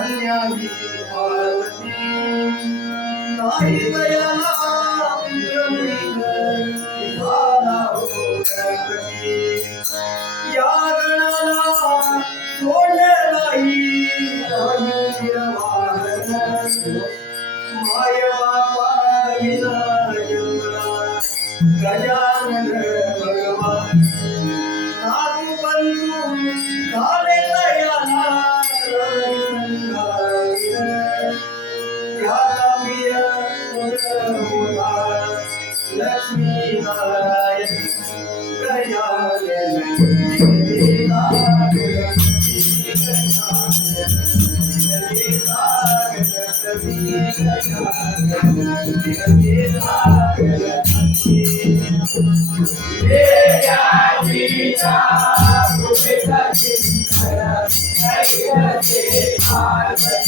Deryahi halim Dahi dayanam gönlüme İlhana uğrami Yadına söyle dahi Dahi yavarına Maya vayna yıllar Gaya Yeah.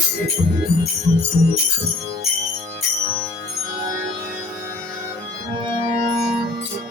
見えますか?